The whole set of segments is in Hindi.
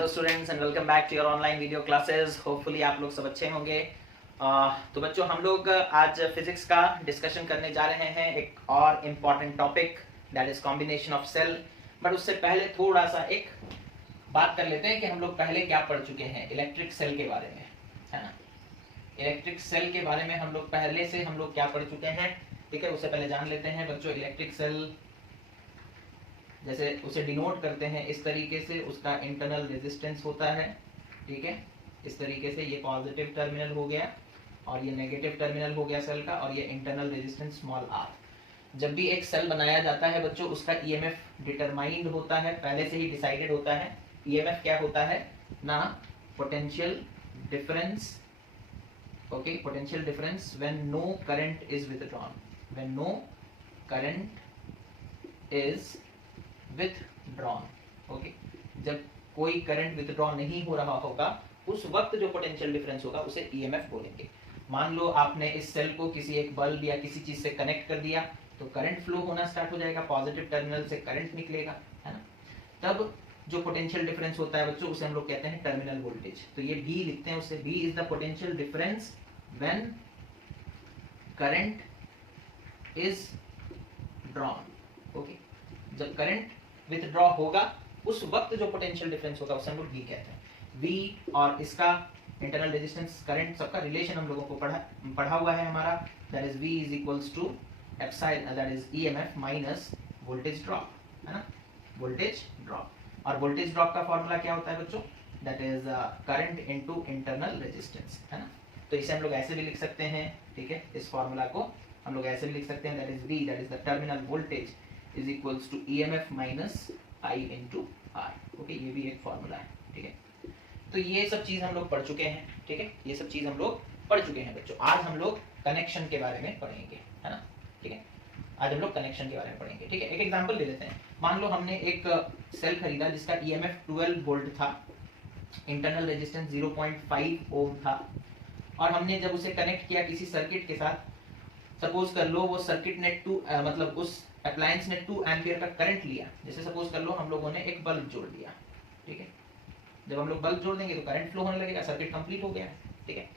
Hello students and welcome back to your online video classes. Hopefully आप लोग सब अच्छे होंगे। तो बच्चों हम लोग आज फिजिक्स का डिस्कशन करने जा रहे हैं एक और important topic that is combination of cell. But उससे पहले थोड़ा सा एक बात कर लेते हैं कि हम लोग पहले क्या पढ़ चुके हैं इलेक्ट्रिक सेल के बारे में, है ना। इलेक्ट्रिक सेल के बारे में हम लोग पहले से क्या पढ़ चुके हैं, ठीक है। उससे पहले जान लेते हैं बच्चों, इलेक्ट्रिक सेल जैसे उसे डिनोट करते हैं इस तरीके से, उसका इंटरनल रेजिस्टेंस होता है, ठीक है। इस तरीके से ये पॉजिटिव टर्मिनल हो गया और ये नेगेटिव टर्मिनल हो गया सेल का, और ये इंटरनल रेजिस्टेंस स्मॉल आर। जब भी एक सेल बनाया जाता है बच्चों, उसका ईएमएफ डिटरमाइंड होता है, पहले से ही डिसाइडेड होता है। ईएमएफ क्या होता है ना, potential difference, okay, potential difference when no current is withdrawn, when no current is withdrawn, okay. जब कोई करंट विथड्रॉ नहीं हो रहा होगा उस वक्त जो पोटेंशियल डिफरेंस होगा उसे ईएमएफ बोलेंगे। मान लो आपने इस सेल को किसी एक बल्ब या किसी चीज से कनेक्ट कर दिया तो करंट फ्लो होना स्टार्ट हो जाएगा, पॉजिटिव टर्मिनल से करंट निकलेगा, है ना। तब जो पोटेंशियल डिफरेंस होता है बच्चों उसे हम लोग कहते हैं टर्मिनल वोल्टेज। तो ये V लिखते हैं, उसे V is the potential difference when current is drawn, okay. जब करंट विथड्रॉ होगा उस वक्त जो पोटेंशियल डिफरेंस होगा उसे हम लोग V कहते हैं। V और इसका इंटरनल रेजिस्टेंस करंट सबका रिलेशन हम लोगों को पढ़ा हुआ है हमारा, that is V is equals to epsilon, that is EMF minus voltage drop, है ना, वोल्टेज ड्रॉप। और वोल्टेज ड्रॉप का फॉर्मूला क्या होता है बच्चों, that is current into internal resistance, है ना। तो इसे हम लोग ऐसे भी लिख सकते हैं, ठीक है। इस फॉर्मूला को हम लोग ऐसे भी लिख सकते हैं, that is V, that is the terminal voltage is equals to EMF minus I into R, okay. ये भी एक फॉर्मूला है, ठीक है। तो ये सब चीज हम लोग पढ़ चुके हैं, ठीक है। ये सब चीज हम लोग पढ़ चुके हैं बच्चों। आज हम लोग कनेक्शन के बारे में पढ़ेंगे, है ना, ठीक है। आज हम लोग कनेक्शन के बारे में पढ़ेंगे, ठीक है। एक एग्जांपल ले लेते हैं। मान लो हमने एक सेल खरीदा जिसका EMF 12 वोल्ट था, इंटरनल रेजिस्टेंस 0.5 ओम था, और हमने जब उसे कनेक्ट किया किसी सर्किट के साथ, सपोज कर लो वो सर्किट ने मतलब उस अप्लायंस ने 2 एम्पियर का करंट लिया। जैसे सपोज कर लो हम लोगों ने एक बल्ब जोड़ दिया, ठीक है। जब हम लोग बल्ब जोड़ देंगे तो करंट फ्लो होने लगेगा, सर्किट कंप्लीट हो गया, ठीक है।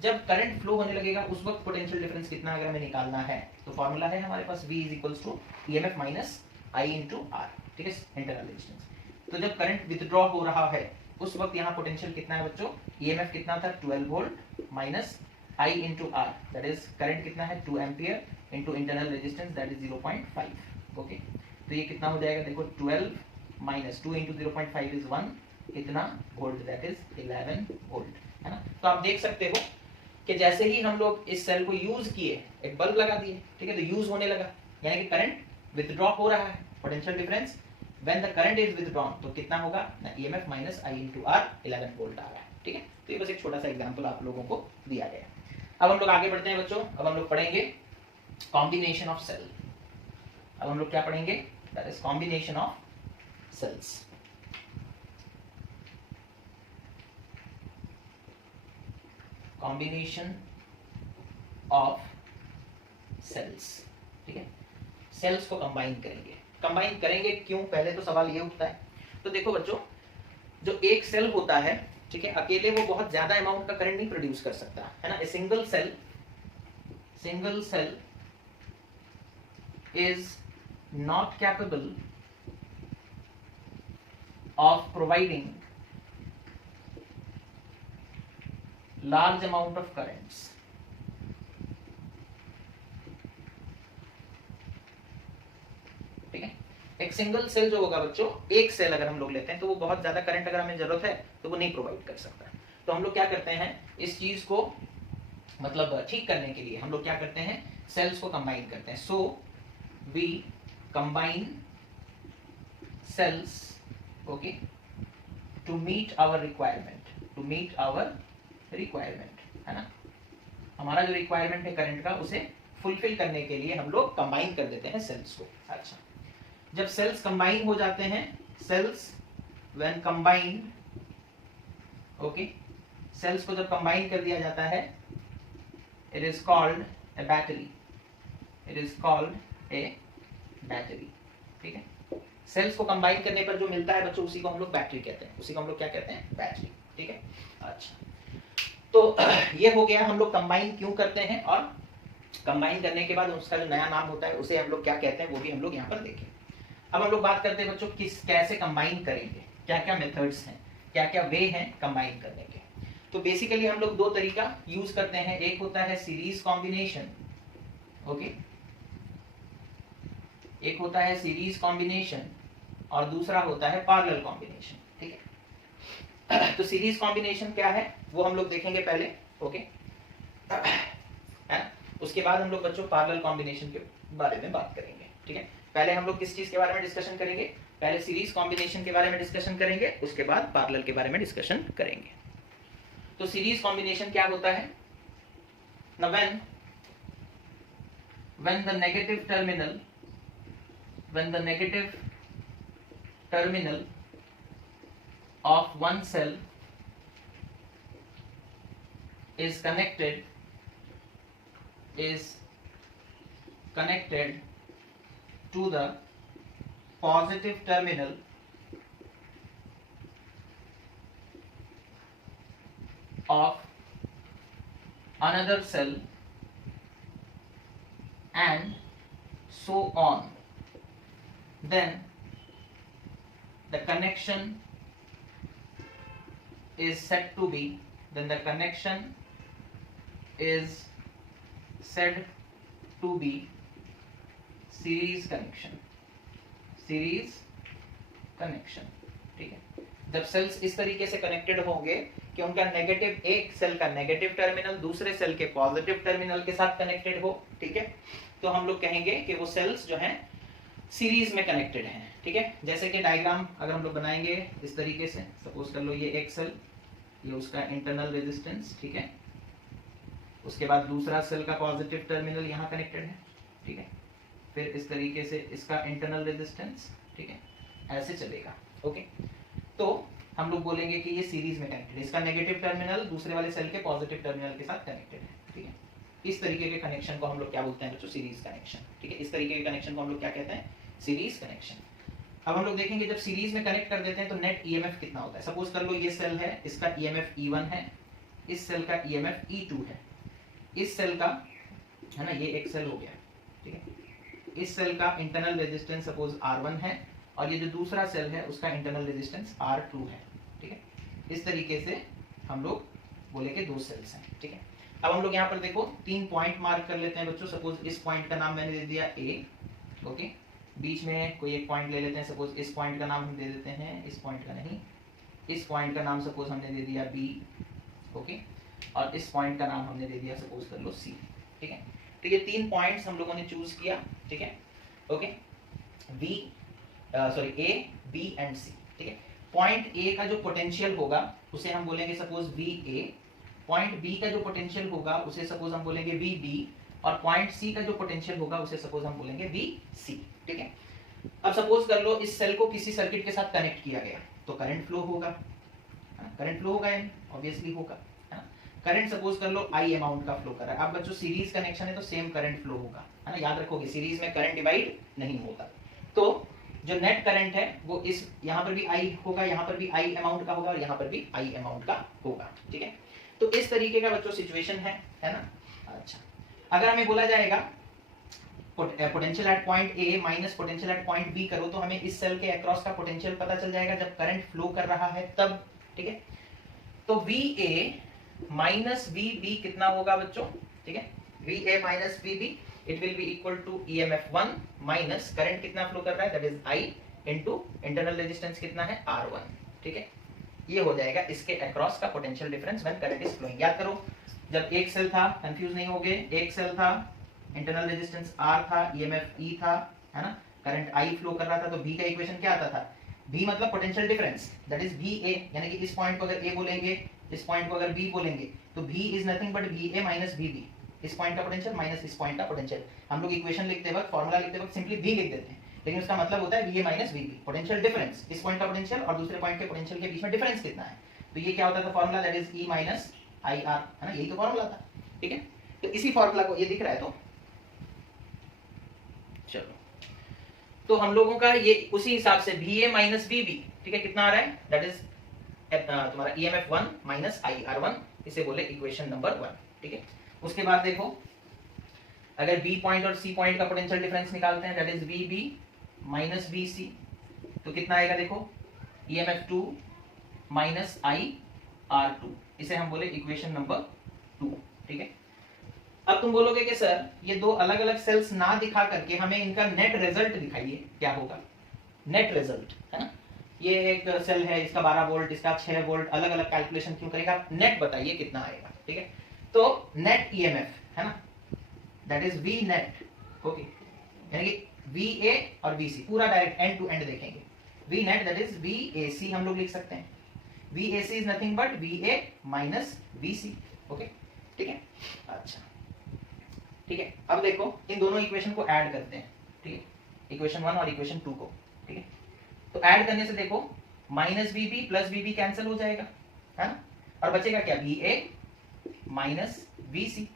जब करंट फ्लो होने लगेगा उस वक्त पोटेंशियल डिफरेंस कितना अगर हमें निकालना है तो फॉर्मूला है हमारे पास V is equals to EMF minus I into R, ठीक है, इंटरनल रेजिस्टेंस। तो जब करंट विथड्रॉ हो रहा है उस वक्त यहाँ पोटेंशियल कितना है बच्चों, EMF कितना था 12 volt minus I into R, that is current कितना है 2 ampere into internal resistance that is 0.5, okay. तो ये कितना हो जाएगा, देखो 12 माइनस 2 इंटू 0.5 इज 1, कितना वोल्ट, दैट इज 11 वोल्ट, है ना। तो आप देख सकते हो कि जैसे ही हम लोग इस सेल को यूज किए, एक बल्ब लगा दिए, ठीक है, तो यूज होने लगा, यानी कि करंट विथड्रॉ हो रहा है, potential difference when the current is withdrawn, तो कितना होगा ना, EMF minus I into R, 11 volt आ रहा है, ठीक है। तो ये बस एक छोटा सा एग्जांपल आप लोगों को दिया गया। अब हम लोग आगे बढ़ते हैं बच्चों। अब हम लोग पढ़ेंगे कॉम्बिनेशन ऑफ सेल। अब हम लोग क्या पढ़ेंगे, that is combination of cells. Combination of cells, ठीक है। सेल्स को कंबाइन करेंगे। कंबाइन करेंगे क्यों, पहले तो सवाल ये उठता है। तो देखो बच्चों, जो एक सेल होता है, ठीक है, अकेले वो बहुत ज्यादा अमाउंट का करंट नहीं प्रोड्यूस कर सकता, है ना। A single cell is not capable of providing large amount of currents, ठीक है। एक सिंगल सेल जो होगा बच्चों, एक सेल अगर हम लोग लेते हैं तो वो बहुत ज्यादा करंट अगर हमें जरूरत है तो वो नहीं प्रोवाइड कर सकता। तो हम लोग क्या करते हैं, इस चीज को मतलब ठीक करने के लिए हम लोग क्या करते हैं, सेल्स को कंबाइन करते हैं। सो we combine cells, okay, to meet our requirement, है ना। हमारा जो रिक्वायरमेंट है करंट का उसे फुलफिल करने के लिए हम लोग कंबाइन कर देते हैं सेल्स को। अच्छा, जब सेल्स कंबाइन हो जाते हैं, cells when combined, okay, cells को जब कंबाइन कर दिया जाता है, it is called a battery, a battery, ठीक है। सेल्स को कंबाइन करने पर जो मिलता है बच्चों, उसी को हम लोग बैटरी कहते हैं, उसी को हम लोग क्या कहते हैं, बैटरी। ठीक है, अच्छा, तो ये हो गया हम लोग कंबाइन क्यों करते हैं, और कंबाइन करने के बाद उसका जो नया नाम होता है उसे हम लोग क्या कहते हैं, वो भी हम लोग यहाँ पर देखें। अब हम लोग बात करते हैं बच्चों कैसे कंबाइन करेंगे, क्या क्या मेथड्स हैं, क्या क्या वे हैं कंबाइन करने के। तो बेसिकली हम लोग दो तरीका यूज करते हैं, एक होता है सीरीज कॉम्बिनेशन, ओके, एक होता है सीरीज कॉम्बिनेशन और दूसरा होता है पैरेलल कॉम्बिनेशन। ठीक है, तो सीरीज कॉम्बिनेशन क्या है वो हम लोग देखेंगे पहले, ओके, है, उसके बाद हम लोग बच्चों पैरेलल कॉम्बिनेशन के बारे में बात करेंगे। ठीक है, पहले हम लोग किस चीज के बारे में डिस्कशन करेंगे, पहले सीरीज कॉम्बिनेशन के बारे में डिस्कशन करेंगे, उसके बाद पैरेलल के बारे में डिस्कशन करेंगे। तो सीरीज कॉम्बिनेशन क्या होता है ना, when the negative terminal of one cell is connected to the positive terminal of another cell and so on, then the connection is said to be series connection। ठीक है, जब सेल्स इस तरीके से कनेक्टेड होंगे कि उनका नेगेटिव, एक सेल का नेगेटिव टर्मिनल दूसरे सेल के पॉजिटिव टर्मिनल के साथ कनेक्टेड हो, ठीक है, तो हम लोग कहेंगे कि वो सेल्स जो हैं सीरीज में कनेक्टेड हैं। ठीक है, जैसे कि डायग्राम अगर हम लोग बनाएंगे इस तरीके से, सपोज कर लो ये एक सेल, ये उसका इंटरनल रेजिस्टेंस, ठीक है, उसके बाद दूसरा सेल का पॉजिटिव टर्मिनल यहाँ कनेक्टेड है, ठीक है, फिर इस तरीके से इसका इंटरनल रेजिस्टेंस, ठीक है, ऐसे चलेगा। ओके, तो हम लोग बोलेंगे कि ये सीरीज में कनेक्टेड है, इसका नेगेटिव टर्मिनल दूसरे वाले सेल के पॉजिटिव टर्मिनल के साथ कनेक्टेड है। ठीक है, इस तरीके के कनेक्शन को हम लोग क्या बोलते हैं बच्चों, सीरीज कनेक्शन। ठीक है, इस तरीके के कनेक्शन को हम लोग क्या कहते हैं, सीरीज कनेक्शन। अब हम लोग देखेंगे जब सीरीज में कनेक्ट कर देते हैं तो नेट ईएमएफ कितना होता है। सपोज कर लो ये सेल है, इसका ईएमएफ E1 है, इस सेल का ईएमएफ E2 है, इस सेल का, है ना, ये एक सेल हो गया, ठीक है, इस सेल का इंटरनल रेजिस्टेंस सपोज R1 है और ये जो दूसरा सेल है उसका इंटरनल रेजिस्टेंस R2 है। ठीक है, इस तरीके से हम लोग बोले कि दो सेल्स हैं। ठीक है, अब हम लोग यहाँ पर देखो 3 पॉइंट मार्क कर लेते हैं बच्चों। सपोज इस पॉइंट का नाम मैंने दे दिया A, ओके, बीच में कोई एक पॉइंट ले लेते हैं, सपोज इस पॉइंट का नाम हम दे देते हैं, इस पॉइंट का नहीं, इस पॉइंट का नाम सपोज हमने दे दिया B, ओके, और इस पॉइंट का नाम हमने दे दिया सपोज कर लो C। ठीक है, तो ये 3 पॉइंट्स हम लोगों ने चूज किया। ठीक है, okay, A, B and C। ठीक है, पॉइंट A का जो पोटेंशियल होगा उसे हम बोलेंगे सपोज VA, पॉइंट B का जो पोटेंशियल होगा उसे सपोज हम बोलेंगे VB, और पॉइंट C का जो पोटेंशियल होगा उसे सपोज हम बोलेंगे VC। ठीक है, अब सपोज कर लो इस सेल को किसी सर्किट के साथ कनेक्ट किया गया तो करंट फ्लो होगा, करंट फ्लो होगा, ऑब्वियसली होगा, है ना। करंट सपोज कर लो I अमाउंट का फ्लो कर रहा है। अब बच्चों सीरीज कनेक्शन है तो सेम करंट फ्लो होगा, है ना, याद रखोगे सीरीज में करंट डिवाइड नहीं होता। तो जो नेट करंट है वो इस, यहाँ पर भी I होगा, यहाँ पर भी I अमाउंट का होगा और यहाँ पर भी I अमाउंट का होगा। ठीक है, तो इस तरीके का बच्चों सिचुएशन है ना। अच्छा, अगर हमें बोला जाएगा potential at point A minus potential at point B करो तो हमें इस सेल के अक्रॉस का पोटेंशियल पता चल जाएगा जब करंट फ्लो कर रहा है तब। ठीक है, तो VA माइनस VB कितना होगा बच्चों, ठीक है, VA माइनस VB it will be equal to EMF1 minus current कितना फ्लो कर रहा है that is I into internal resistance कितना है R1। ठीक है, ये हो जाएगा इसके अक्रॉस का potential difference when current is flowing. याद करो जब एक सेल था, कंफ्यूज नहीं होगे, एक सेल था, इंटरनल रेजिस्टेंस R था, EMF E था, है ना, करंट I फ्लो कर रहा था, तो V का इक्वेशन क्या आता था, V मतलब potential difference that is VA, यानी कि इस पॉइंट को अगर A बोलेंगे, इस पॉइंट को अगर B बोलेंगे तो V is nothing but VA माइनस VB, इस पॉइंट का पोटेंशियल माइनस इस पॉइंट का पोटेंशियल। हम लोग इक्वेशन लिखते वक्त, फॉर्मूला लिखते वक्त सिंपली V लिख देते हैं, लेकिन उसका मतलब होता है VA माइनस VB, पोटेंशियल डिफरेंस, इस पॉइंट का पोटेंशियल और दूसरे पॉइंट के पोटेंशियल के बीच में डिफरेंस कितना है। तो ये क्या होता था formula that is E minus IR, है ना, यही तो फॉर्मूला था। ठीक है, तो इसी फॉर्मूला को ये दिख रहा है तो चलो तो हम लोगों का ये उसी हिसाब से VA माइनस VB, ठीक है, कितना आ रहा है, दैट इज तुम्हारा EMF 1 माइनस IR1, इसे बोले इक्वेशन नंबर 1, ठीक है। उसके बाद देखो अगर B पॉइंट और C पॉइंट का पोटेंशियल डिफरेंस निकालते हैं, that is VB minus VC, तो कितना आएगा देखो, EMF 2 माइनस IR2, इसे हम बोले इक्वेशन नंबर 2, ठीक है। अब तुम बोलोगे कि सर ये दो अलग अलग सेल्स ना दिखा करके हमें इनका नेट रिजल्ट दिखाइए, क्या होगा, नेट रिजल्ट, है ना, ये एक सेल है, इसका 12 वोल्ट, इसका 6 वोल्ट, अलग अलग कैलकुलेशन क्यों करेगा, नेट बताइए कितना आएगा, ठीक है। तो नेट EMF है ना, that is V net, okay, यानी कि VA और VC पूरा डायरेक्ट एंड टू एंड देखेंगे, V net that is VAC हम लोग लिख सकते हैं, VAC is nothing but VA minus VC, okay, ठीक है। अच्छा, ठीक है, अब देखो इन दोनों इक्वेशन को ऐड करते हैं, ठीक है, इक्वेशन 1 और इक्वेशन 2 को, ठीक है। तो ऐड करने से देखो minus VB plus VB cancel हो जाएगा, है ना, और बचेगा क्या, VA minus VC,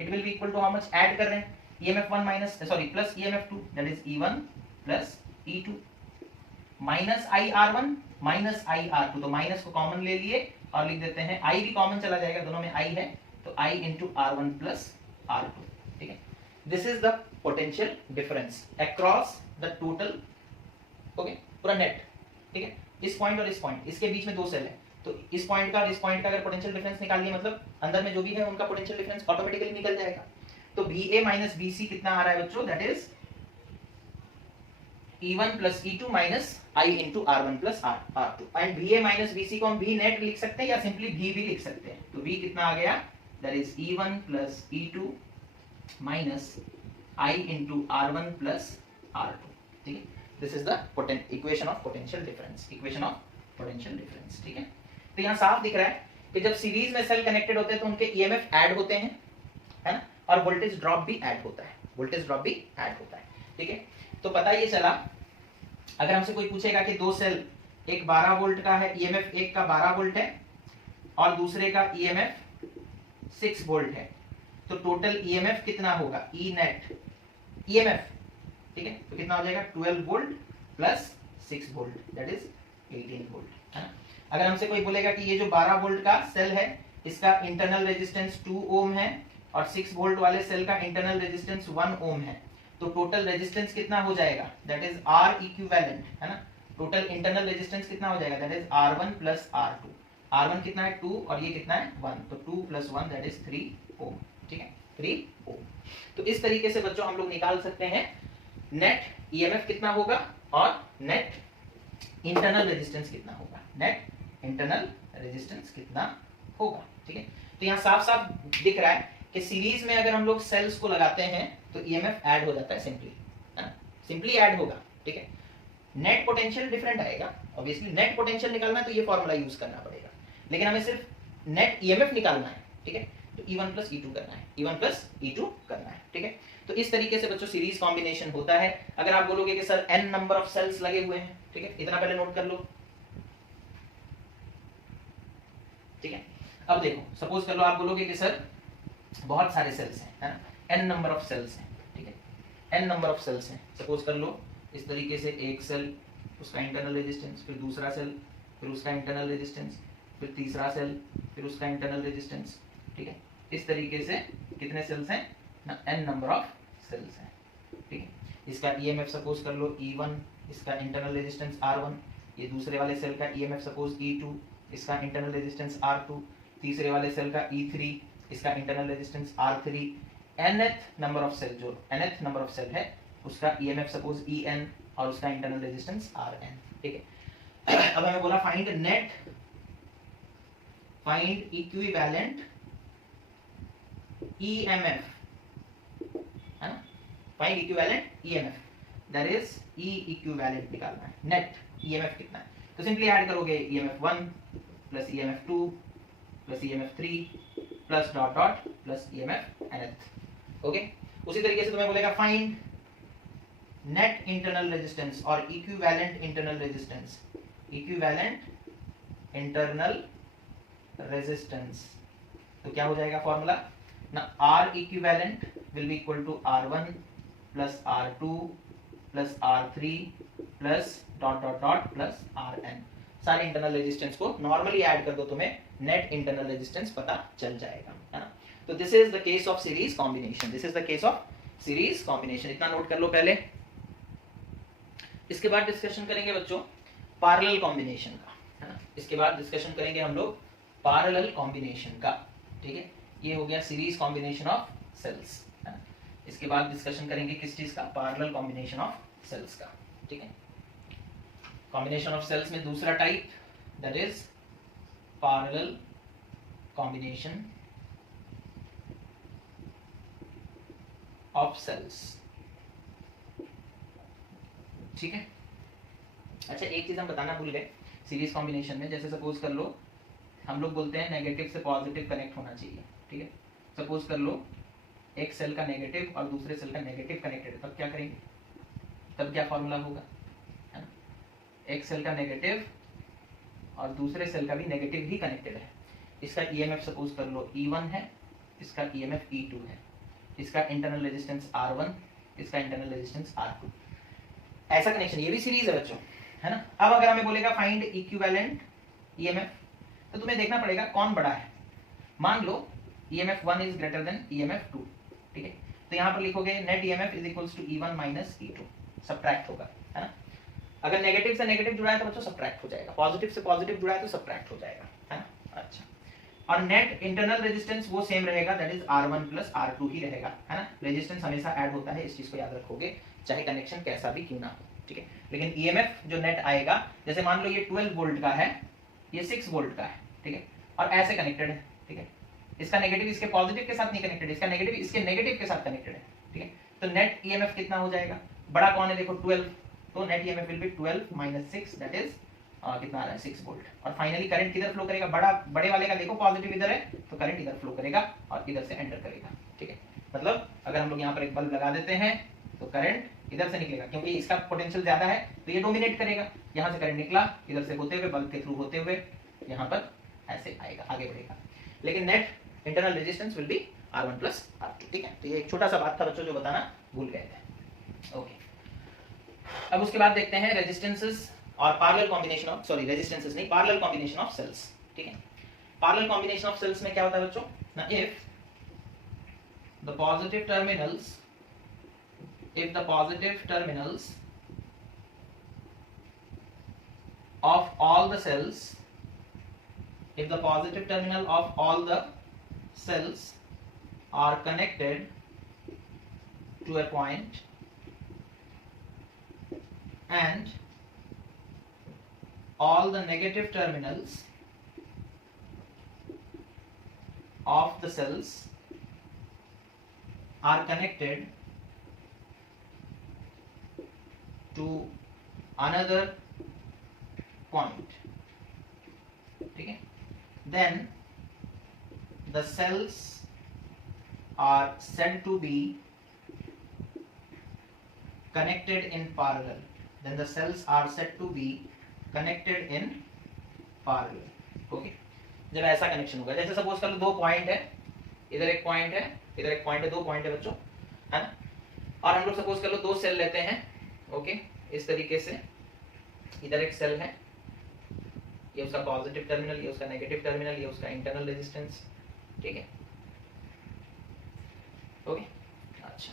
it will be equal to how much, add कर रहे हैं, EMF 1 minus sorry plus EMF 2 that is E1 plus E2 minus IR1 minus IR2, तो माइनस को कॉमन ले लिए और लिख देते हैं, I भी कॉमन चला जाएगा, दोनों में I है, तो I into R1 plus R2, ठीक है। This is the potential difference across the total, okay, पूरा नेट, ठीक है, इस पॉइंट और इस पॉइंट, इसके बीच में दो सेल है, तो इस पॉइंट का और इस पॉइंट का अगर पोटेंशियल डिफरेंस निकालिए, मतलब अंदर में जो भी है उनका पोटेंशियल डिफरेंस ऑटोमेटिकली निकल जाएगा। तो VA माइनस VC कितना आ रहा है बच्चों, that is E1 plus E2 minus I into R1 plus R2, and VA minus VC को हम V नेट लिख सकते हैं या सिंपली V भी लिख सकते हैं, तो V कितना आ गया, that is E1 plus E2 minus I into R1 plus R2, ठीक है। This is the equation of potential difference, equation of potential difference, ठीक है। तो यहाँ साफ दिख रहा है कि जब सीरीज में सेल कनेक्टेड होते हैं तो उनके EMF ऐड होते हैं, है ना, और वोल्टेज ड्रॉप भी ऐड होता है, वोल्टेज ड्रॉप भी ऐड होता है, ठीक है। तो पता ये चला, अगर हमसे कोई पूछेगा कि दो सेल, एक 12 वोल्ट का है EMF, एक का 12 वोल्ट है और दूसरे का EMF 6 वोल्ट है, तो टोटल EMF कितना होगा, E नेट EMF, ठीक है, तो कितना हो जाएगा, 12 volt plus 6 volt that is 18 volt, है ना। अगर हमसे कोई बोलेगा कि ये जो 12 वोल्ट का सेल है इसका इंटरनल रेजिस्टेंस 2 ओम है और 6 वोल्ट वाले सेल का इंटरनल रेजिस्टेंस 1 ओम है, तो टोटल रेजिस्टेंस कितना हो जाएगा, दैट इज R इक्विवेलेंट, है ना, टोटल इंटरनल रेजिस्टेंस कितना हो जाएगा, that is R1 plus R2, R1 कितना है 2 और ये कितना है 1, तो 2 प्लस 1 दैट इज 3 ओम, ठीक है, 3 ओम। तो इस तरीके से बच्चों हम लोग निकाल सकते हैं नेट EMF कितना होगा और नेट इंटरनल रेजिस्टेंस कितना होगा, नेट इंटरनल रेजिस्टेंस कितना होगा, ठीक है। तो यहाँ साफ साफ दिख रहा है कि सीरीज में अगर हम लोग सेल्स को लगाते हैं तो EMF ऐड हो जाता है सिंपली, है ना, सिंपली ऐड होगा, ठीक है। नेट पोटेंशियल डिफरेंट आएगा, ऑब्वियसली नेट पोटेंशियल निकालना है तो ये फॉर्मूला यूज करना पड़ेगा, लेकिन हमें सिर्फ नेट EMF निकालना है, ठीक है, तो E1 प्लस E2 करना है, E1 प्लस E2 करना है, ठीक है। तो इस तरीके से बच्चों सीरीज कॉम्बिनेशन होता है। अगर आप बोलोगे कि sir n number of cells लगे हुए हैं, ठीक है, इतना पहले नोट कर लो, ठीक है। अब देखो सपोज कर लो आप बोलोगे कि सर बहुत सारे सेल्स हैं, है ना, n नंबर ऑफ सेल्स हैं, ठीक है, n नंबर ऑफ सेल्स हैं, सपोज कर लो इस तरीके से, एक सेल उसका इंटरनल रेजिस्टेंस, फिर दूसरा सेल, फिर उसका इंटरनल रेजिस्टेंस, फिर तीसरा सेल, फिर उसका इंटरनल रेजिस्टेंस, ठीक है। इस तरीके से कितने सेल्स हैं ना, n नंबर ऑफ सेल्स हैं, ठीक है। इसका EMF सपोज कर लो E1, इसका इंटरनल रेजिस्टेंस R1, ये दूसरे वाले सेल का EMF सपोज E2, इसका इंटरनल रेजिस्टेंस R2, तीसरे वाले सेल का E3, इसका internal resistance R3, nth number of cell, जो nth नंबर ऑफ सेल है उसका EMF सपोज En और उसका इंटरनल रेजिस्टेंस Rn, ठीक है। अब हमें बोला find net, find equivalent EMF, है ना, find equivalent EMF, that is E equivalent निकालना है, नेट EMF कितना है, तो सिंपली ऐड करोगे EMF 1 plus EMF 2 plus EMF 3 plus dot dot plus EMF nth, okay. उसी तरीके से तुम्हें बोलेगा फाइंड नेट इंटरनल रेजिस्टेंस और equivalent internal resistance, equivalent internal resistance, तो क्या हो जाएगा फॉर्मूला ना, R equivalent will be equal to R1 plus R2 plus R3 plus dot dot dot plus Rn। सारे इंटरनल रेजिस्टेंस को नॉर्मली ऐड कर दो, तुम्हें नेट इंटरनल रेजिस्टेंस पता चल जाएगा, है ना। तो this is the case of series combination, this is the case of series combination, इतना नोट कर लो पहले। इसके बाद डिस्कशन करेंगे बच्चों पैरेलल कॉम्बिनेशन का, है ना। इसके बाद डिस्कशन करेंगे हम लोग पैरेलल कॉम्बिनेशन का, ठीक है। ये हो गया सीरीज कॉम्बिनेशन ऑफ सेल्स, है ना। इसके बाद डिस्कशन करेंगे किस चीज का, पैरेलल कॉम्बिनेशन ऑफ सेल्स का, ठीक है। कॉम्बिनेशन ऑफ सेल्स में दूसरा type that is parallel combination of cells, ठीक है। अच्छा एक चीज हम बताना भूल गए सीरीज कॉम्बिनेशन में, जैसे सपोज कर लो हम लोग बोलते हैं नेगेटिव से पॉजिटिव कनेक्ट होना चाहिए, ठीक है। सपोज कर लो एक सेल का नेगेटिव और दूसरे सेल का नेगेटिव कनेक्टेड है, तब क्या करेंगे, तब क्या फॉर्मूला होगा, है ना। एक सेल का नेगेटिव और दूसरे सेल का भी नेगेटिव ही कनेक्टेड है, इसका ईएमएफ सपोज कर लो E1 है, इसका ईएमएफ E2 है, इसका इंटरनल रेजिस्टेंस R1, इसका इंटरनल रेजिस्टेंस R2, ऐसा कनेक्शन, ये भी सीरीज है बच्चों, है ना। अब अगर हमें बोलेगा फाइंड इक्विवेलेंट ईएमएफ, तो तुम्हें देखना पड़ेगा कौन बड़ा है। मान लो EMF 1 is greater than EMF 2, ठीक है। तो यहाँ पर लिखोगे net EMF is equals to E1 minus E2, subtract होगा, है ना। अगर नेगेटिव से नेगेटिव जुड़ा है तो बच्चों सब्ट्रैक्ट हो जाएगा, पॉजिटिव से पॉजिटिव जुड़ा है तो सब्ट्रैक्ट हो जाएगा, है ना। अच्छा, और नेट इंटरनल रेजिस्टेंस वो सेम रहेगा, that is R1 plus R2 ही रहेगा, है ना। रेजिस्टेंस हमेशा ऐड होता है, इस चीज को याद रखोगे, चाहे कनेक्शन कैसा भी क्यों ना हो, ठीक है। लेकिन ईएमएफ जो नेट आएगा, जैसे मान लो ये 12 वोल्ट का है, ये 6 वोल्ट का है, ठीक है, और ऐसे कनेक्टेड है, ठीक है। इसका नेगेटिव इसके पॉजिटिव के साथ नहीं कनेक्टेड, इसका नेगेटिव इसके नेगेटिव के साथ कनेक्टेड है, ठीक है। तो नेट ईएमएफ कितना हो जाएगा, बड़ा कौन है देखो 12, तो net EMF will be 12 minus 6, that is कितना आ रहा है 6 वोल्ट। और फाइनली करंट किधर फ्लो करेगा, बड़े वाले का देखो पॉजिटिव इधर है, तो करंट इधर फ्लो करेगा और इधर से एंटर करेगा, ठीक है। मतलब अगर हम लोग यहाँ पर एक बल्ब लगा देते हैं तो करंट इधर से निकलेगा, क्योंकि इसका पोटेंशियल ज्यादा है तो ये डोमिनेट करेगा, यहाँ से करंट निकला इधर से होते हुए बल्ब के थ्रू होते हुए यहाँ पर ऐसे आएगा, आगे बढ़ेगा। लेकिन net internal resistance will be R1 plus R2, ठीक है। तो ये एक छोटा सा बात था बच्चों जो बताना भूल गए थे, ओके। अब उसके बाद देखते हैं रेजिस्टेंसेस और parallel combination of, sorry resistances नहीं, पैरेलल कॉम्बिनेशन ऑफ सेल्स, ठीक है। पैरेलल कॉम्बिनेशन ऑफ सेल्स में क्या होता है बच्चों ना, if the positive terminals of all the cells, if the positive terminal of all the cells are connected to a point and all the negative terminals of the cells are connected to another point, ठीक है, then the cells are said to be connected in parallel, then the cells are said to be connected in parallel, okay। जब ऐसा कनेक्शन होगा, जैसे सपोज कर लो दो पॉइंट है, इधर एक पॉइंट है, इधर एक पॉइंट है, दो पॉइंट है बच्चों, है ना। और हम लोग सपोज कर लो दो सेल लेते हैं, ओके, इस तरीके से, इधर एक सेल है, ये उसका पॉजिटिव टर्मिनल, ये उसका नेगेटिव टर्मिनल, ये उसका इंटरनल रेजिस्टेंस, ठीक है, ओके। अच्छा,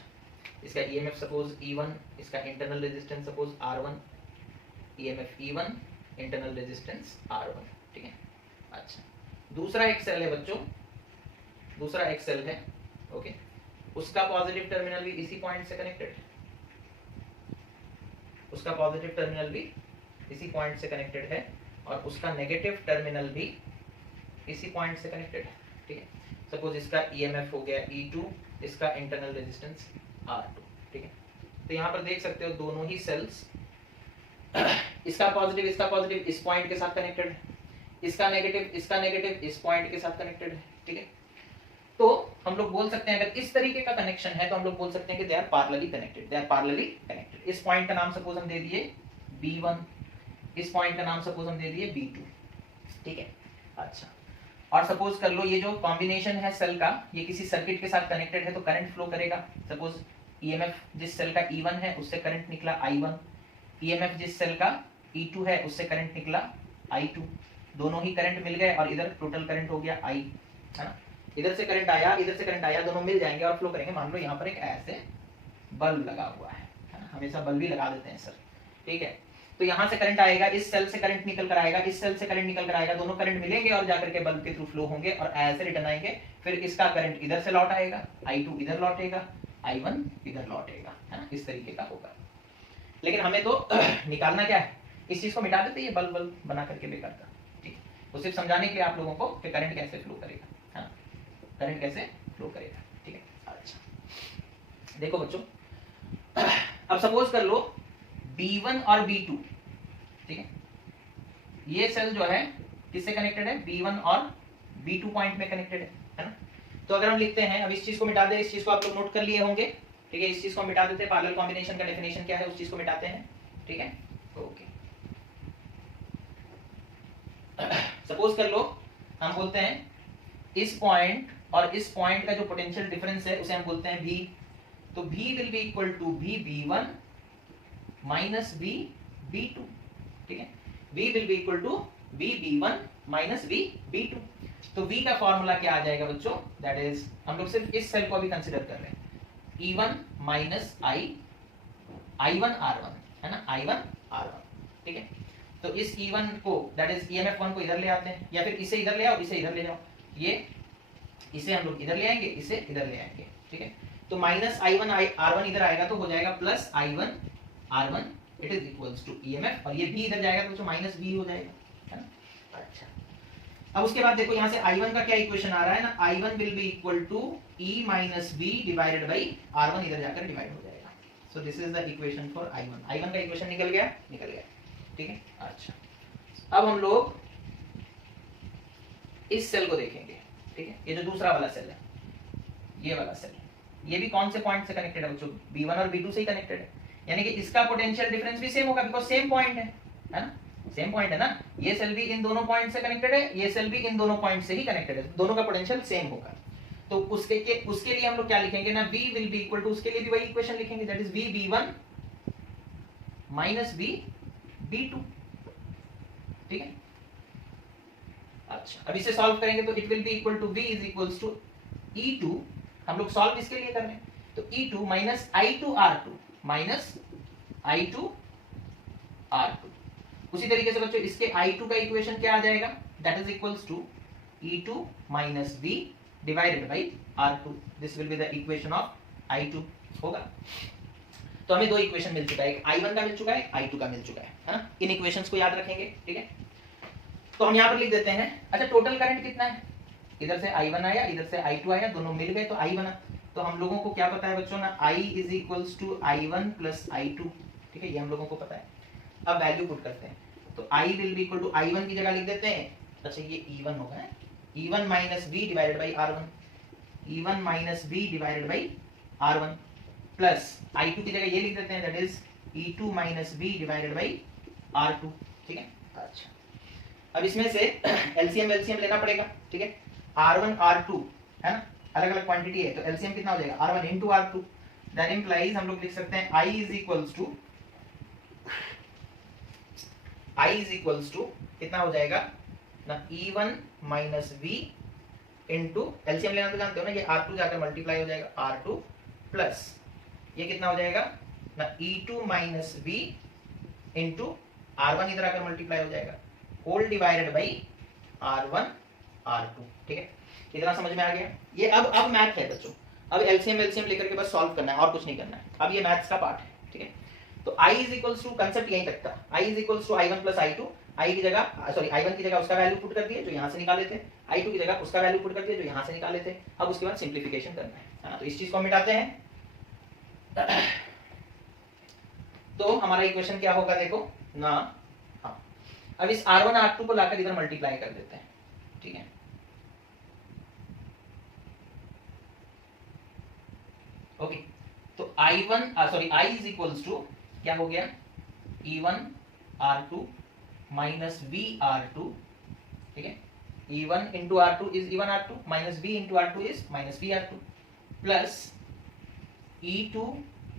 इसका ईएमएफ सपोज E1, इसका internal resistance suppose R1, EMF E1, internal resistance R1, ठीक है। अच्छा, दूसरा एक सेल है बच्चों, दूसरा एक सेल है, ओके, उसका पॉजिटिव टर्मिनल भी इसी पॉइंट से कनेक्टेड है, उसका पॉजिटिव टर्मिनल भी इसी पॉइंट से कनेक्टेड है और उसका नेगेटिव टर्मिनल भी इसी पॉइंट से कनेक्टेड है, ठीक है। सपोज इसका ईएमएफ हो गया E2, इसका इंटरनल रेजिस्टेंस R2, ठीक है। तो यहाँ पर देख सकते हो दोनों ही सेल्स, इसका पॉजिटिव इस पॉइंट के साथ कनेक्टेड है, इसका नेगेटिव इस पॉइंट के साथ कनेक्टेड है, ठीक है। तो हम लोग बोल सकते हैं अगर इस तरीके का कनेक्शन है तो हम लोग बोल सकते हैं कि दे आर पैरेलली कनेक्टेड, इस पॉइंट का नाम सपोज हम दे दिए B1, इस पॉइंट का नाम सपोज हम दे दिए B2, ठीक है। अच्छा, और सपोज कर लो ये जो कॉम्बिनेशन है सेल का, ये किसी सर्किट के साथ कनेक्टेड है तो करंट फ्लो करेगा, सपोज ईएमएफ जिस सेल का E1 है उससे करंट निकला I1, ईएमएफ जिस सेल का E2 है उससे करंट निकला I2, दोनों ही करंट मिल गए और इधर टोटल करंट हो गया I, है ना। इधर से करंट आया, इधर से करंट आया, दोनों मिल जाएंगे और फ्लो करेंगे। मान लो यहाँ पर एक ऐसे बल्ब लगा हुआ है ना, हमेशा बल्ब ही लगा देते हैं सर, ठीक है। तो यहाँ से करंट आएगा, इस सेल से करंट निकल कर आएगा, इस सेल से करंट निकल कर आएगा, दोनों करंट मिलेंगे और जाकर के बल्ब के थ्रू फ्लो होंगे और ऐसे रिटर्न आएंगे। फिर इसका करंट इधर से लौट आएगा, I2 इधर लौटेगा, I1 इधर लौटेगा, है ना, इस तरीके का होगा। लेकिन हमें तो निकालना क्या है, इस चीज को मिटा देते, ये बल्ब बल्ब बना करके बेकार का, ठीक है। तो सिर्फ समझाने के लिए आप लोगों को कि करंट कैसे फ्लो करेगा, है ना, करंट कैसे फ्लो करेगा, ठीक है। अच्छा देखो बच्चों, अब सपोज कर लो B1 और B2, ठीक है, ये सेल जो है किससे कनेक्टेड है, B1 और B2 पॉइंट में कनेक्टेड है ना। तो अगर हम लिखते हैं, अब इस चीज को मिटा दे, इस चीज को आप लोग नोट कर लिए होंगे, ठीक है, इस चीज को मिटा देते हैं, पैरेलल कॉम्बिनेशन का डेफिनेशन क्या है उस चीज को मिटाते हैं, ठीक है। ओके सपोज कर लो हम बोलते हैं इस पॉइंट और इस पॉइंट का जो पोटेंशियल डिफरेंस है उसे हम बोलते हैं V, तो V will be equal to VB1 minus VB2, ठीक है, V will be equal to VB1 minus VB2। तो V का फॉर्मूला क्या आ जाएगा बच्चों, दैट इज, हम लोग सिर्फ इस सेल को अभी कंसीडर कर रहे हैं, E1 माइनस I1 R1, है ना, I1 R1, ठीक है। तो इस E1 को, दैट इज EMF1 को इधर ले आते हैं, या फिर इसे इधर ले आओ, इसे इधर ले जाओ, ये इसे हम लोग इधर ले आएंगे, इसे इधर ले आएंगे, ठीक है। तो माइनस I1 R1 इधर आएगा तो हो जाएगा plus I1 R1, it is equals to EMF, और ये भी इधर जाएगा तो माइनस V हो जाएगा, है ना। अच्छा अब उसके बाद देखो यहाँ से I1 का क्या इक्वेशन आ रहा है ना, I1 will be equal to E minus V divided by R1, इधर जाकर डिवाइड हो जाएगा। So this is the equation for I1। I1 का इक्वेशन निकल गया, ठीक है। अच्छा अब हम लोग इस सेल को देखेंगे, ठीक है, ये जो दूसरा वाला सेल है, ये वाला सेल, ये भी कौन से पॉइंट से कनेक्टेड है बच्चों, B1 और B2 से ही कनेक्टेड है, यानी कि इसका पोटेंशियल डिफरेंस भी सेम होगा, बिकॉज़ सेम पॉइंट है ना, सेम पॉइंट है ना। ये सेल भी इन दोनों पॉइंट से कनेक्टेड है, ये सेल भी इन दोनों पॉइंट से ही कनेक्टेड है, दोनों का पोटेंशियल सेम होगा। तो उसके लिए हम लोग क्या लिखेंगे ना, V will be equal to, उसके लिए भी वही इक्वेशन लिखेंगे, that is VB1 minus VB2, ठीक है। अच्छा अब इसे सॉल्व करेंगे तो it will be equal to V is equals to E2, हम लोग सॉल्व इसके लिए कर रहे हैं, तो E2 minus I2 R2 minus I2 R2। उसी तरीके से बच्चों इसके I2 का इक्वेशन क्या आ जाएगा, that is equals to E2 minus V divided by R2, this will be the equation of I2 होगा। तो हमें दो इक्वेशन मिल चुका है, एक I1 का मिल चुका है, I2 का मिल चुका है ना। इन इक्वेशंस को याद रखेंगे, ठीक है। तो हम यहाँ पर लिख देते हैं, अच्छा टोटल करंट कितना है, इधर से I1 आया, इधर से I2 आया, दोनों मिल गए तो I बना। तो हम लोगों को क्या पता है बच्चों ना, I is equals to I1 plus I2, ठीक है, ये हम लोगों को पता है। अब वैल्यू पुट करते हैं, तो I will be equal to I1 की जगह लिख देते हैं, अच्छा ये E1 होगा, E1 minus V divided by R1, E1 minus V divided by R1 plus I2 की जगह ये लिख देते हैं, that is E2 minus V divided by R2, ठीक है। अच्छा अब इसमें से एलसीएम लेना पड़ेगा, ठीक है। R1 R2 है ना, अलग अलग क्वांटिटी है, तो एलसीएम कितना हो जाएगा, R1 into R2, that implies हम लोग लिख सकते हैं I इज इक्वल्स टू कितना हो जाएगा ना, E1 minus V into, LCM लेना तो जानते हो ना, ये R2 जाकर मल्टीप्लाई हो जाएगा R2 प्लस ये कितना हो जाएगा ना, E2 minus V into R1 इधर आकर मल्टीप्लाई हो जाएगा, whole divided by R1 R2, ठीक है। इतना समझ में आ गया। ये अब मैथ है बच्चों, अब एलसीएम लेकर के बस सॉल्व करना है और कुछ नहीं करना है, अब ये मैथ्स का पार्ट है, ठीक है। तो I is equals to, concept यहीं तक था, I is equals to I1 plus I2, I की जगह सॉरी I1 की जगह उसका वैल्यू पुट कर दिए जो यहाँ से निकाले थे, I2 की जगह उसका वैल्यू पुट कर दिए जो यहाँ से निकाले थे। अब उसके बाद सिंप्लीफिकेशन करना है ना, तो इस चीज को मिटाते हैं। तो हमारा इक्वेशन क्या होगा देखो ना, हाँ अब इस R1 R2 को लाकर इधर मल्टीप्लाई कर देते हैं, ठीक है। ओके तो I इज इक्वल्स टू क्या हो गया, E1 R2 minus V R2, ठीक है। E1 into R2 is E1 R2 minus V into R2 is minus V R2 plus E2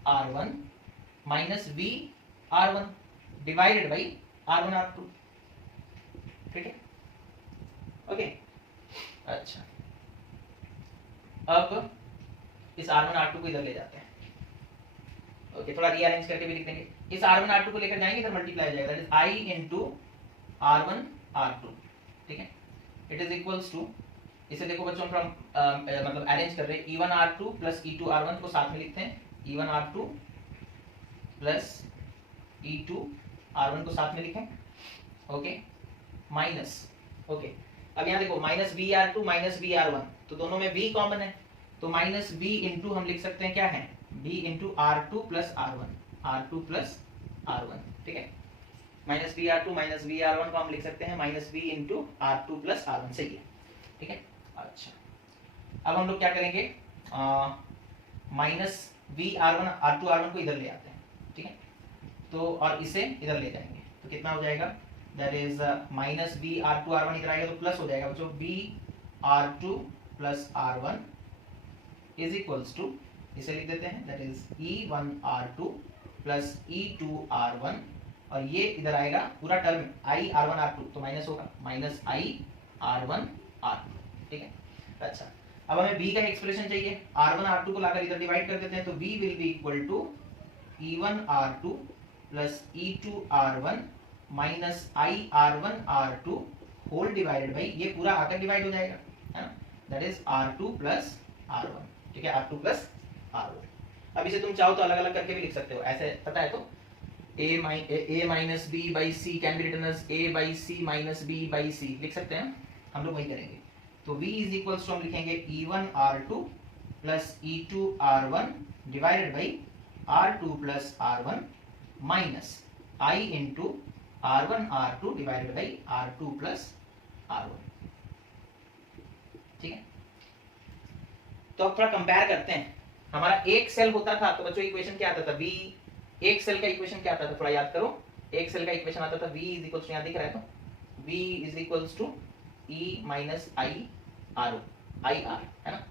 R1 minus V R1 divided by R1 R2। ठीक है, ओके। अच्छा, अब इस R1 R2 को इधर ले जाते हैं। ओके, थोड़ा रीअरेंज करके भी लिख देंगे। इस R1 R2 को लेकर जाएंगे, इधर मल्टीप्लाई हो जाएगा, that is I into R1 R2। ठीक है, इट इज इक्वल्स टू, इसे देखो बच्चों हम मतलब अरेंज कर रहे हैं, E1 R2 plus E2 R1 को साथ में लिखते हैं, E1 R2 plus E2 R1 को साथ में लिखें। ओके, माइनस, ओके, अब यहाँ देखो minus B R2 minus B R1, तो दोनों में V कॉमन है, तो माइनस बी इंटू हम लिख सकते हैं क्या है, B into R2 plus R1, R2 plus R1। ठीक है, माइनस बी R1 को हम लिख सकते हैं minus B into R2 plus R1, सही है। ठीक है, अच्छा, अब हम लोग क्या करेंगे, माइनस बी R2 R1 को इधर ले आते हैं। ठीक है, तो और इसे इधर ले जाएंगे, तो कितना हो जाएगा, that is minus B R2 R1 इधर आएगा तो प्लस हो जाएगा बच्चों, B R2 plus R1 is equals to, इसे लिख देते हैं, that is E1 R2 plus E2 R1, और ये इधर आएगा पूरा टर्म I R1 R2, तो माइनस होगा, माइनस I R1 R2। ठीक है, अच्छा, अब हमें B का एक्सप्रेशन चाहिए, R1 R2 को लाकर इधर डिवाइड कर देते हैं, तो B will be equal to E1 R2 plus E2 R1 minus I R1 R2 whole divided by, ये पूरा आकर डिवाइड हो जाएगा, है ना, that is R2 plus R1। ठीक है, R2 प्लस R1। अब इसे तुम चाहो तो अलग अलग करके भी लिख सकते हो, ऐसे पता है तो A minus B by C can be written as A by C minus B by C, लिख सकते हैं, हम लोग वही करेंगे। तो V इज इक्वल्स टू हम लिखेंगे E1 R2 plus E2 R1 divided by R2 plus R1 minus I into R1 R2 divided by R2 plus R1। ठीक है, तो अब थोड़ा कंपेयर करते हैं। हमारा एक सेल होता था तो बच्चों इक्वेशन क्या आता था, V, एक सेल का इक्वेशन क्या आता था, थोड़ा याद करो, एक सेल का इक्वेशन आता था V इज इक्वल्स टू, यहाँ दिख रहा है, तो V is equals to E minus I R I R, है ना,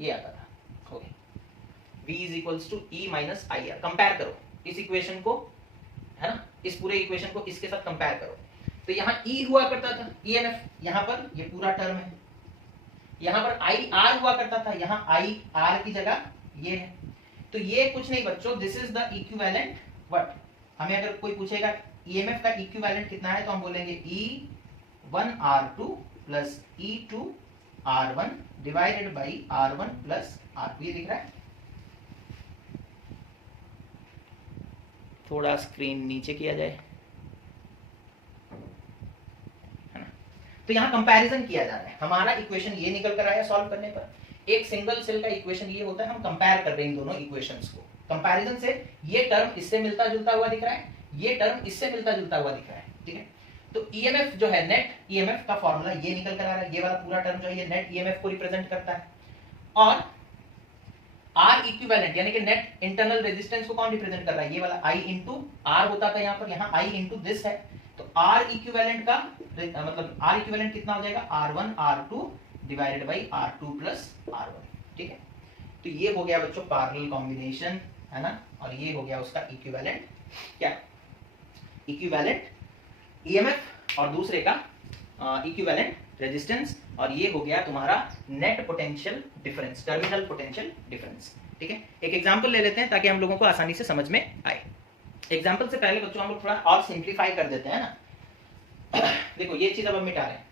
ये आता था। Okay, V is equals to E minus I R। Compare करो इस इक्वेशन को, है ना, इस पूरे इक्वेशन को इसके साथ कंपेयर करो, तो यहाँ E हुआ करता था EMF, यहाँ पर ये पूरा टर्म है, यहाँ पर I R हुआ करता था, यहाँ I R की जगह ये है, तो ये कुछ नहीं बच्चों, this is the equivalent what, हमें अगर कोई पूछेगा EMF का इक्विवेलेंट कितना है, तो हम बोलेंगे E1 R2 plus E2 R1 divided by R1 plus R2, ये दिख रहा है, थोड़ा स्क्रीन नीचे किया जाए, है ना, तो यहाँ कंपैरिजन किया जा रहा है, हमारा इक्वेशन ये निकल कर आया सॉल्व करने पर, एक सिंगल सेल का इक्वेशन ये होता है, हम कंपेयर कर रहे हैं इन दोनों इक्वेशंस को, कंपैरिजन से ये टर्म इससे मिलता जुलता हुआ दिख रहा है, ये टर्म इससे मिलता जुलता हुआ दिख रहा है। ठीक है, तो EMF जो है, नेट EMF का फॉर्मूला ये निकल कर आ रहा है, ये वाला पूरा टर्म जो है ये नेट EMF को रिप्रेजेंट करता है, और R इक्विवेलेंट यानी कि नेट इंटरनल रेजिस्टेंस को कौन रिप्रेजेंट कर रहा है, ये वाला I इंटू R होता था, यहाँ पर यहाँ I इंटू दिस है, तो R इक्विवेलेंट का मतलब R इक्विवेलेंट कितना हो जाएगा, R1 R2 divided by R2 plus R1। ठीक है, तो ये हो गया बच्चों पैरेलल कॉम्बिनेशन, है ना, और ये हो गया उसका इक्विवेलेंट, क्या इक्विवेलेंट EMF और दूसरे का इक्विवेलेंट रेजिस्टेंस, और ये हो गया तुम्हारा net potential difference, terminal potential difference. ठीक है, एक एग्जांपल ले लेते हैं ताकि हम लोगों को आसानी से समझ में आए। एग्जांपल से पहले बच्चों हम लोग थोड़ा और सिंप्लीफाई कर देते हैं ना। देखो ये चीज अब हम मिटा रहे हैं,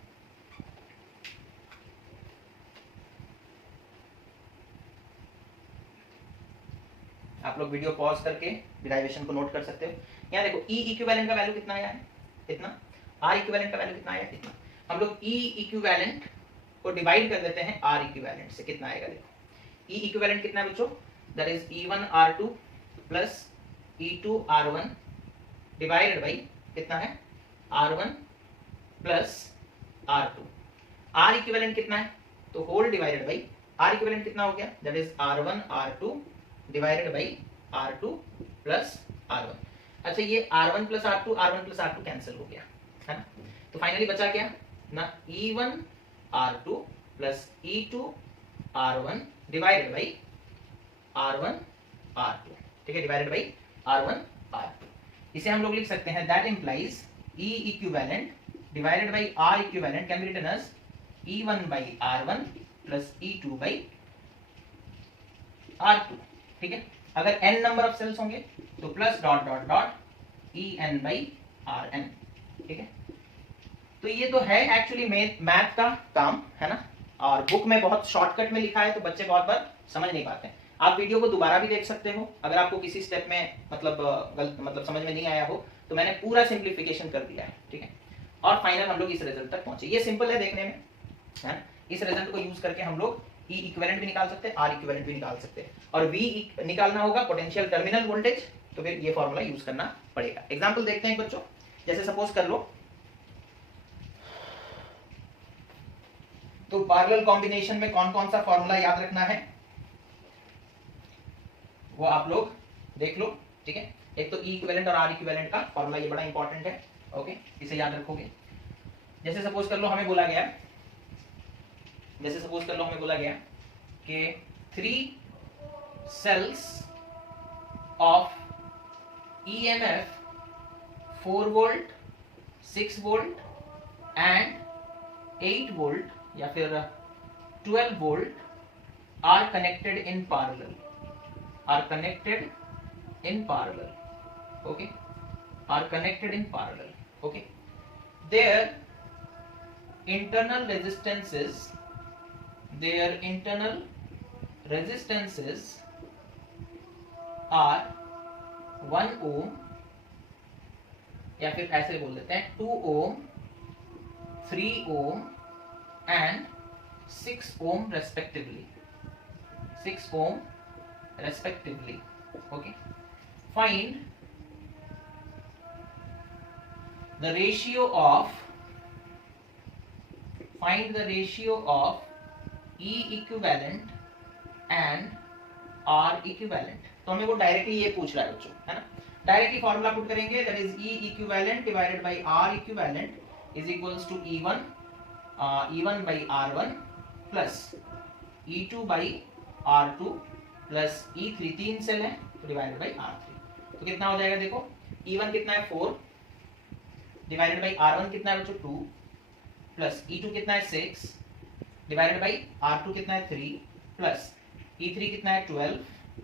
आप लोग वीडियो पॉज करके डिराइवेशन को नोट कर सकते हो। यहाँ देखो E इक्विवेलेंट का वैल्यू कितना आया है, इतना, R इक्विवेलेंट का वैल्यू कितना आया है, इतना, हम लोग E इक्विवेलेंट को डिवाइड कर देते हैं R इक्विवेलेंट से, कितना आएगा देखो, E इक्विवेलेंट कितना है बच्चों, that is E1 R2 plus E2 R1 divided by कितना है, R1 plus R2, R equivalent कितना है, तो whole divided by R equivalent कितना हो गया, that is R1 R2 divided by R2 plus R1। अच्छा, ये R1 प्लस R2 कैंसिल हो गया, है ना, तो फाइनली बचा क्या ना, E1 R2 plus E2 R1 divided by R1 R2, ठीक है, डिवाइडेड बाई R1 R2। इसे हम लोग लिख सकते हैं that implies E equivalent divided by R equivalent can be written as E1 by R1 plus E2 by R2, ठीक है। अगर n नंबर ऑफ सेल्स होंगे तो plus dot dot dot En by Rn, ठीक है। तो ये तो है एक्चुअली मैथ का काम, है ना, और बुक में बहुत शॉर्टकट में लिखा है तो बच्चे बहुत बार समझ नहीं पाते हैं। आप वीडियो को दोबारा भी देख सकते हो अगर आपको किसी स्टेप में मतलब समझ में नहीं आया हो, तो मैंने पूरा सिंप्लीफिकेशन कर दिया है, ठीक है। और फाइनल हम लोग इस रिजल्ट तक पहुंचे। ये सिंपल है देखने में, है। इस रिजल्ट को यूज करके हम लोग E इक्विवेलेंट भी निकाल सकते हैं, R इक्विवेलेंट भी निकाल सकते हैं, और V निकालना होगा पोटेंशियल टर्मिनल वोल्टेज, तो फिर ये फॉर्मूला यूज करना पड़ेगा। एग्जांपल देखते हैं बच्चों, जैसे सपोज कर लो तो पैरेलल कॉम्बिनेशन में कौन कौन सा फॉर्मूला याद रखना है वो आप लोग देख लो, ठीक है। एक तो E इक्विवेलेंट और R इक्विवेलेंट का फॉर्मूला, ये बड़ा इंपॉर्टेंट है, ओके, इसे याद रखोगे। जैसे सपोज कर लो हमें बोला गया कि 3 cells of EMF 4 volt 6 volt and 8 volt या फिर 12 volt are connected in parallel, okay, are connected in parallel, okay. Their internal resistances are 1 ohm या फिर ऐसे बोल देते हैं 2 ohm 3 ohm and 6 ohm respectively, okay. Find the ratio of E equivalent and R equivalent। तो हमें वो डायरेक्टली ये पूछ रहा है बच्चों, है ना। डायरेक्टली फॉर्मूला पुट करेंगे, that is E equivalent divided by R equivalent is equals to E1 by R1 plus E2 by R2 plus E3, 3 cell है तो डिवाइडेड बाय R3। तो कितना हो जाएगा देखो, E1 कितना है 4 डिवाइडेड बाय R1 कितना है बच्चों 2 प्लस E2 कितना है 6 डिवाइडेड बाय R2 कितना है 3 प्लस E3 कितना है 12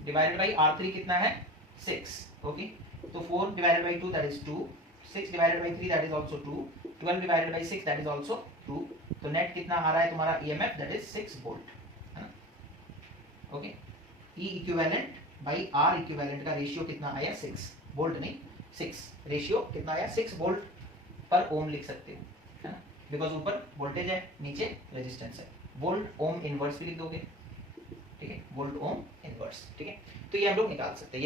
डिवाइडेड बाय R3 कितना है 6, ओके। तो 4 divided by 2 that is 2, 6 divided by 3 that is also 2, 12 divided by 6 that is also 2। तो नेट कितना आ रहा है तुम्हारा EMF, दैट इज 6 वोल्ट, है ना, okay. E equivalent by R equivalent का रेशियो कितना आया 6 वोल्ट, नहीं 6, रेशियो कितना आया 6 वोल्ट पर ओम लिख सकते हो, है ना, बिकॉज ऊपर वोल्टेज है नीचे रेजिस्टेंस है। वोल्ट ओम इनवर्स भी लिख दोगे, ठीक है, वोल्ट ओम इनवर्स, ठीक है। तो ये हम लोग निकाल सकते हैं,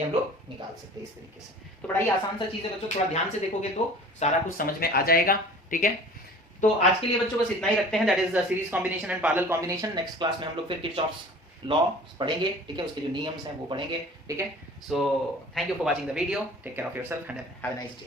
इस तरीके से। तो बड़ा ही आसान सा चीज है बच्चों, थोड़ा ध्यान से देखोगे तो सारा कुछ समझ में आ जाएगा, ठीक है। तो आज के लिए बच्चों बस इतना ही रखते हैं, that is the series combination and parallel combination. Next class में हम लोग फिर किरचॉफ्स लॉ पढ़ेंगे, ठीक है, उसके जो नियम्स हैं वो पढ़ेंगे, ठीक है। So thank you for watching the video, take care of yourself and have a nice day.